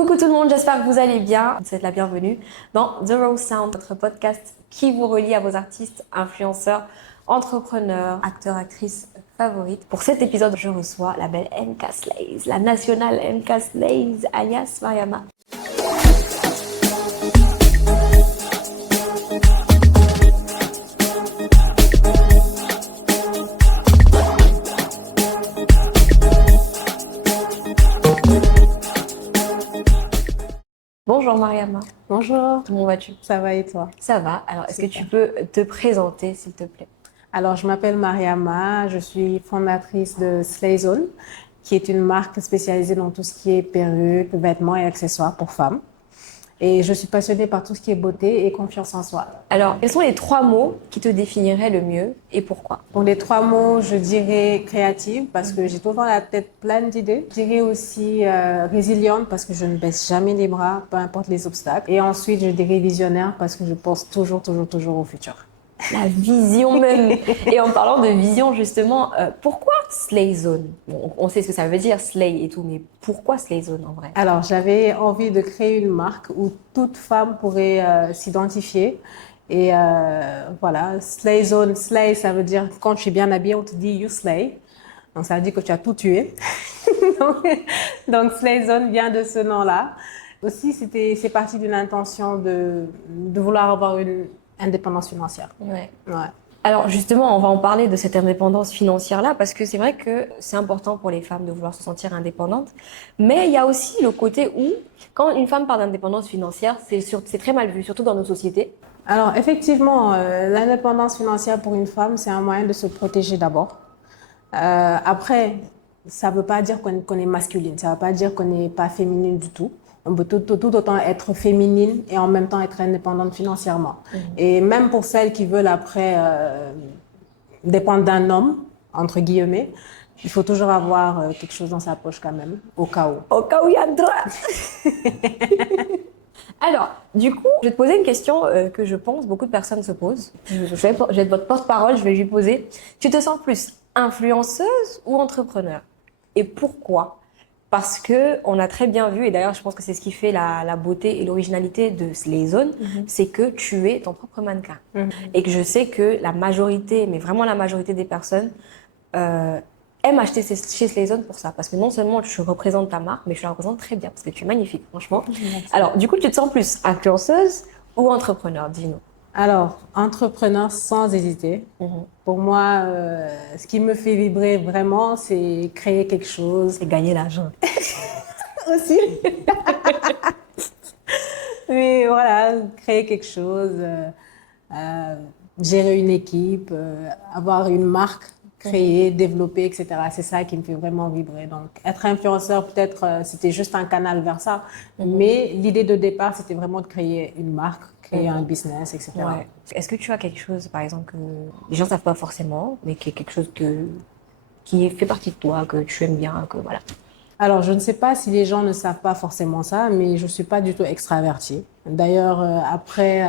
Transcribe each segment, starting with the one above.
Coucou tout le monde, j'espère que vous allez bien. Vous êtes la bienvenue dans The Raw Sound, notre podcast qui vous relie à vos artistes, influenceurs, entrepreneurs, acteurs, actrices favorites. Pour cet épisode, je reçois la belle MK Slays, la nationale MK Slays, alias Mariama. Bonjour Mariama. Bonjour. Comment vas-tu? Ça va et toi? Ça va. Alors, est-ce que tu peux te présenter, s'il te plaît? Alors, je m'appelle Mariama, je suis fondatrice de Slayzone, qui est une marque spécialisée dans tout ce qui est perruques, vêtements et accessoires pour femmes. Et je suis passionnée par tout ce qui est beauté et confiance en soi. Alors, quels sont les 3 mots qui te définiraient le mieux et pourquoi? Pour les 3 mots, je dirais créative parce que j'ai tout le temps la tête pleine d'idées. Je dirais aussi résiliente parce que je ne baisse jamais les bras, peu importe les obstacles. Et ensuite, je dirais visionnaire parce que je pense toujours au futur. La vision même. Et en parlant de vision, justement, pourquoi Slayzone? Bon, on sait ce que ça veut dire, Slay et tout, mais pourquoi Slayzone en vrai? Alors, j'avais envie de créer une marque où toute femme pourrait s'identifier. Et voilà, Slayzone, Slay, ça veut dire quand tu es bien habillée, on te dit you slay. Donc, ça veut dire que tu as tout tué. donc Slayzone vient de ce nom-là. Aussi, c'est parti d'une intention de vouloir avoir une indépendance financière. Ouais. Ouais. Alors justement, on va en parler de cette indépendance financière-là parce que c'est vrai que c'est important pour les femmes de vouloir se sentir indépendantes. Mais il y a aussi le côté où, quand une femme parle d'indépendance financière, c'est très mal vu, surtout dans nos sociétés. Alors, effectivement, l'indépendance financière pour une femme, c'est un moyen de se protéger d'abord. Après, ça ne veut pas dire qu'on est masculine, ça ne veut pas dire qu'on n'est pas féminine du tout. On peut tout autant être féminine et en même temps être indépendante financièrement. Et même pour celles qui veulent après dépendre d'un homme, entre guillemets, il faut toujours avoir quelque chose dans sa poche quand même, au cas où. Au cas où il y a droit. Alors, du coup, je vais te poser une question que je pense beaucoup de personnes se posent. Je vais être votre porte-parole, je vais lui poser. Tu te sens plus influenceuse ou entrepreneur? Et pourquoi? Parce que on a très bien vu, et d'ailleurs je pense que c'est ce qui fait la beauté et l'originalité de Slayzone, c'est que tu es ton propre mannequin. Et que je sais que la majorité, mais vraiment la majorité des personnes, aiment acheter chez Slayzone pour ça. Parce que non seulement tu représentes ta marque, mais tu la représentes très bien, parce que tu es magnifique, franchement. Merci. Alors, du coup, tu te sens plus influenceuse ou entrepreneur, dis-nous? Alors, entrepreneur sans hésiter. Pour moi, ce qui me fait vibrer vraiment, c'est créer quelque chose. C'est gagner l'argent. Aussi. Mais voilà, créer quelque chose, gérer une équipe, avoir une marque, créer, développer, etc. C'est ça qui me fait vraiment vibrer. Donc, être influenceur, peut-être, c'était juste un canal vers ça. Mais l'idée de départ, c'était vraiment de créer une marque, créer un business, etc. Ouais. Est-ce que tu as quelque chose, par exemple, que les gens ne savent pas forcément, mais qui est quelque chose qui fait partie de toi, que tu aimes bien, que voilà. Alors, je ne sais pas si les gens ne savent pas forcément ça, mais je ne suis pas du tout extravertie. D'ailleurs, après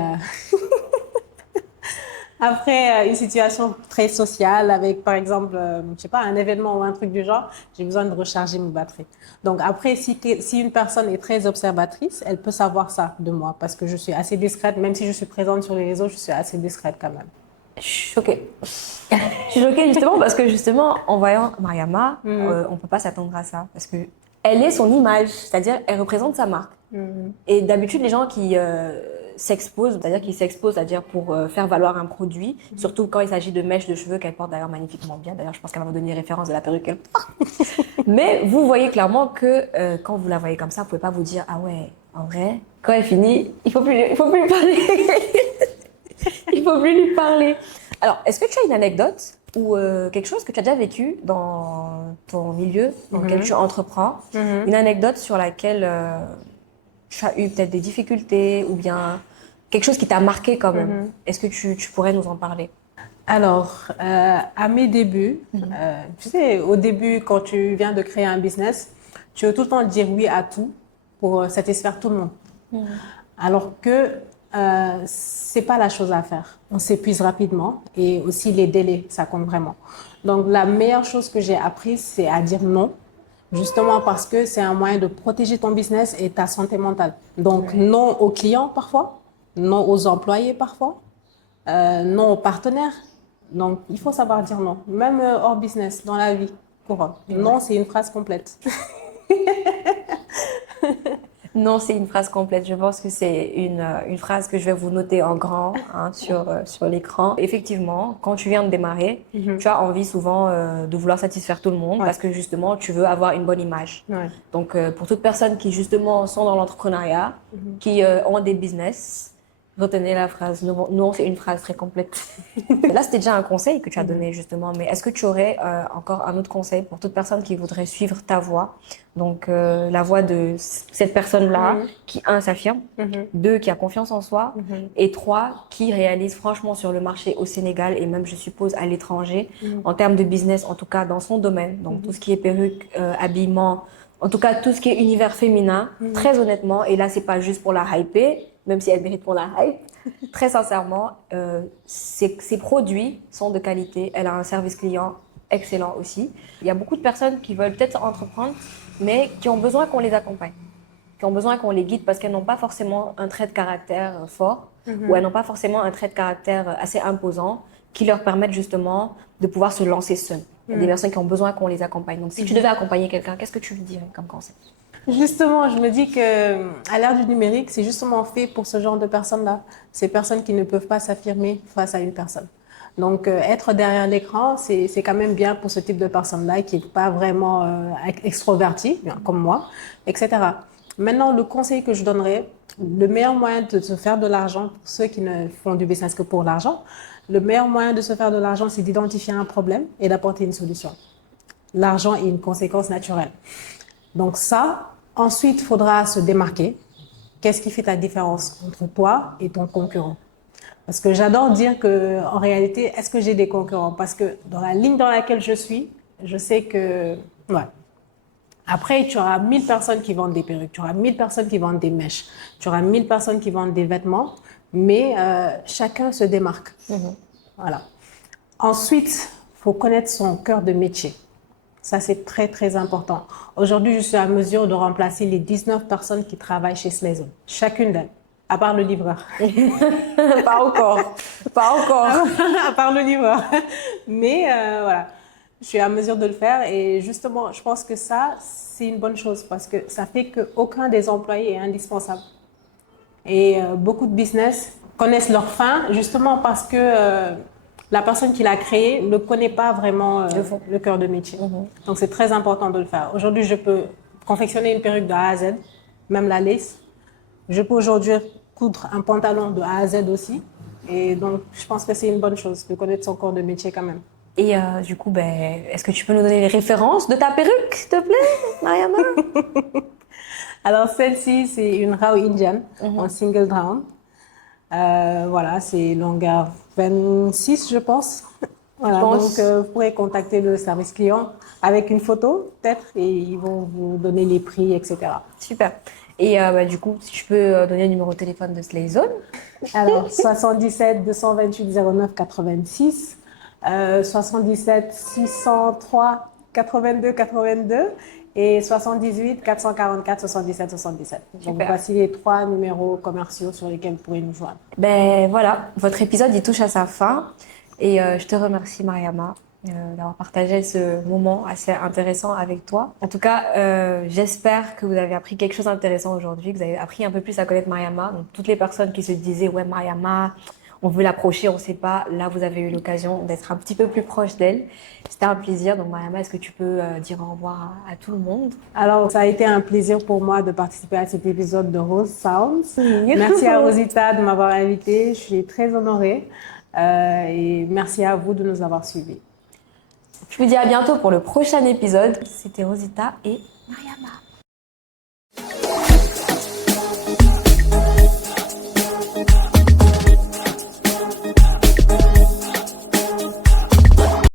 une situation très sociale avec, par exemple, je sais pas, un événement ou un truc du genre, j'ai besoin de recharger mes batteries. Donc après, si une personne est très observatrice, elle peut savoir ça de moi parce que je suis assez discrète, même si je suis présente sur les réseaux, je suis assez discrète quand même. Je suis choquée. Je suis choquée justement parce que justement, en voyant Mariama, on peut pas s'attendre à ça parce que elle est son image, c'est-à-dire elle représente sa marque. Et d'habitude, les gens qui s'exposent, c'est-à-dire pour faire valoir un produit, surtout quand il s'agit de mèches de cheveux qu'elle porte d'ailleurs magnifiquement bien. D'ailleurs, je pense qu'elle va me donner référence de la perruque qu'elle porte. Mais vous voyez clairement que quand vous la voyez comme ça, vous pouvez pas vous dire ah ouais, en vrai, quand elle finit, il faut plus lui parler. Il faut plus lui parler. Alors, est-ce que tu as une anecdote ou quelque chose que tu as déjà vécu dans ton milieu dans lequel tu entreprends, une anecdote sur laquelle tu as eu peut-être des difficultés ou bien quelque chose qui t'a marqué quand même? Est-ce que tu pourrais nous en parler? Alors, à mes débuts, tu sais, au début, quand tu viens de créer un business, tu veux tout le temps dire oui à tout pour satisfaire tout le monde. Alors que c'est pas la chose à faire. On s'épuise rapidement et aussi les délais, ça compte vraiment. Donc, la meilleure chose que j'ai apprise, c'est à dire non Justement parce que c'est un moyen de protéger ton business et ta santé mentale. Donc, non aux clients parfois, non aux employés parfois, non aux partenaires. Donc, il faut savoir dire non, même hors business, dans la vie courante. Non, c'est une phrase complète. Non, c'est une phrase complète. Je pense que c'est une phrase que je vais vous noter en grand sur l'écran. Effectivement, quand tu viens de démarrer, tu as envie souvent de vouloir satisfaire tout le monde parce que justement, tu veux avoir une bonne image. Donc, pour toutes personnes qui justement sont dans l'entrepreneuriat, qui ont des business, retenez la phrase. Non, c'est une phrase très complète. Là, c'était déjà un conseil que tu as donné justement, mais est-ce que tu aurais encore un autre conseil pour toute personne qui voudrait suivre ta voie? Donc, la voie de cette personne-là qui, un, s'affirme, deux, qui a confiance en soi, et trois, qui réalise franchement sur le marché au Sénégal et même, je suppose, à l'étranger, en termes de business, en tout cas dans son domaine, donc tout ce qui est perruque, habillement, en tout cas tout ce qui est univers féminin, très honnêtement, et là, c'est pas juste pour la hyper, même si elle mérite pour la hype, très sincèrement, ses produits sont de qualité, elle a un service client excellent aussi. Il y a beaucoup de personnes qui veulent peut-être entreprendre, mais qui ont besoin qu'on les accompagne, qui ont besoin qu'on les guide parce qu'elles n'ont pas forcément un trait de caractère fort ou elles n'ont pas forcément un trait de caractère assez imposant qui leur permettent justement de pouvoir se lancer seules. Il y a des personnes qui ont besoin qu'on les accompagne. Donc, si tu devais accompagner quelqu'un, qu'est-ce que tu lui dirais comme conseil? Justement, je me dis que à l'ère du numérique, c'est justement fait pour ce genre de personnes-là. Ces personnes qui ne peuvent pas s'affirmer face à une personne. Donc, être derrière l'écran, c'est quand même bien pour ce type de personne-là qui n'est pas vraiment extroverti, comme moi, etc. Maintenant, le conseil que je donnerais, le meilleur moyen de se faire de l'argent, pour ceux qui ne font du business que pour l'argent, le meilleur moyen de se faire de l'argent, c'est d'identifier un problème et d'apporter une solution. L'argent est une conséquence naturelle. Donc ça, ensuite, il faudra se démarquer. Qu'est-ce qui fait la différence entre toi et ton concurrent? Parce que j'adore dire que, en réalité, est-ce que j'ai des concurrents? Parce que dans la ligne dans laquelle je suis, je sais que, ouais. Après, tu auras 1000 personnes qui vendent des perruques, tu auras 1000 personnes qui vendent des mèches, tu auras 1000 personnes qui vendent des vêtements, mais chacun se démarque. Voilà. Ensuite, il faut connaître son cœur de métier. Ça, c'est très, très important. Aujourd'hui, je suis à mesure de remplacer les 19 personnes qui travaillent chez Slayzone. Chacune d'elles, à part le livreur. Pas encore. Pas encore. À part le livreur. Mais voilà, je suis à mesure de le faire. Et justement, je pense que ça, c'est une bonne chose parce que ça fait qu'aucun des employés est indispensable. Et beaucoup de business connaissent leur fin justement parce que la personne qui l'a créé ne connaît pas vraiment le cœur de métier. Donc, c'est très important de le faire. Aujourd'hui, je peux confectionner une perruque de A à Z, même la lace. Je peux aujourd'hui coudre un pantalon de A à Z aussi. Et donc, je pense que c'est une bonne chose de connaître son corps de métier quand même. Et du coup, est-ce que tu peux nous donner les références de ta perruque, s'il te plaît, Mariama? Alors, celle-ci, c'est une Rao Indian en single round. Voilà, c'est longueur 26, je pense. Voilà, donc vous pourrez contacter le service client avec une photo, peut-être, et ils vont vous donner les prix, etc. Super. Et du coup, si tu peux donner le numéro de téléphone de Slayzone. Alors, 77 228 09 86, 77 603 82 82 et 78 444 77 77. Donc, voici les 3 numéros commerciaux sur lesquels vous pourrez nous joindre. Ben voilà, votre épisode il touche à sa fin et je te remercie Mariama d'avoir partagé ce moment assez intéressant avec toi. En tout cas, j'espère que vous avez appris quelque chose d'intéressant aujourd'hui, que vous avez appris un peu plus à connaître Mariama. Donc toutes les personnes qui se disaient ouais Mariama, on veut l'approcher, on ne sait pas. Là, vous avez eu l'occasion d'être un petit peu plus proche d'elle. C'était un plaisir. Donc, Mariama, est-ce que tu peux dire au revoir à tout le monde? Alors, ça a été un plaisir pour moi de participer à cet épisode de Rose Sounds. Merci à Rosita de m'avoir invitée. Je suis très honorée. Et merci à vous de nous avoir suivis. Je vous dis à bientôt pour le prochain épisode. C'était Rosita et Mariama.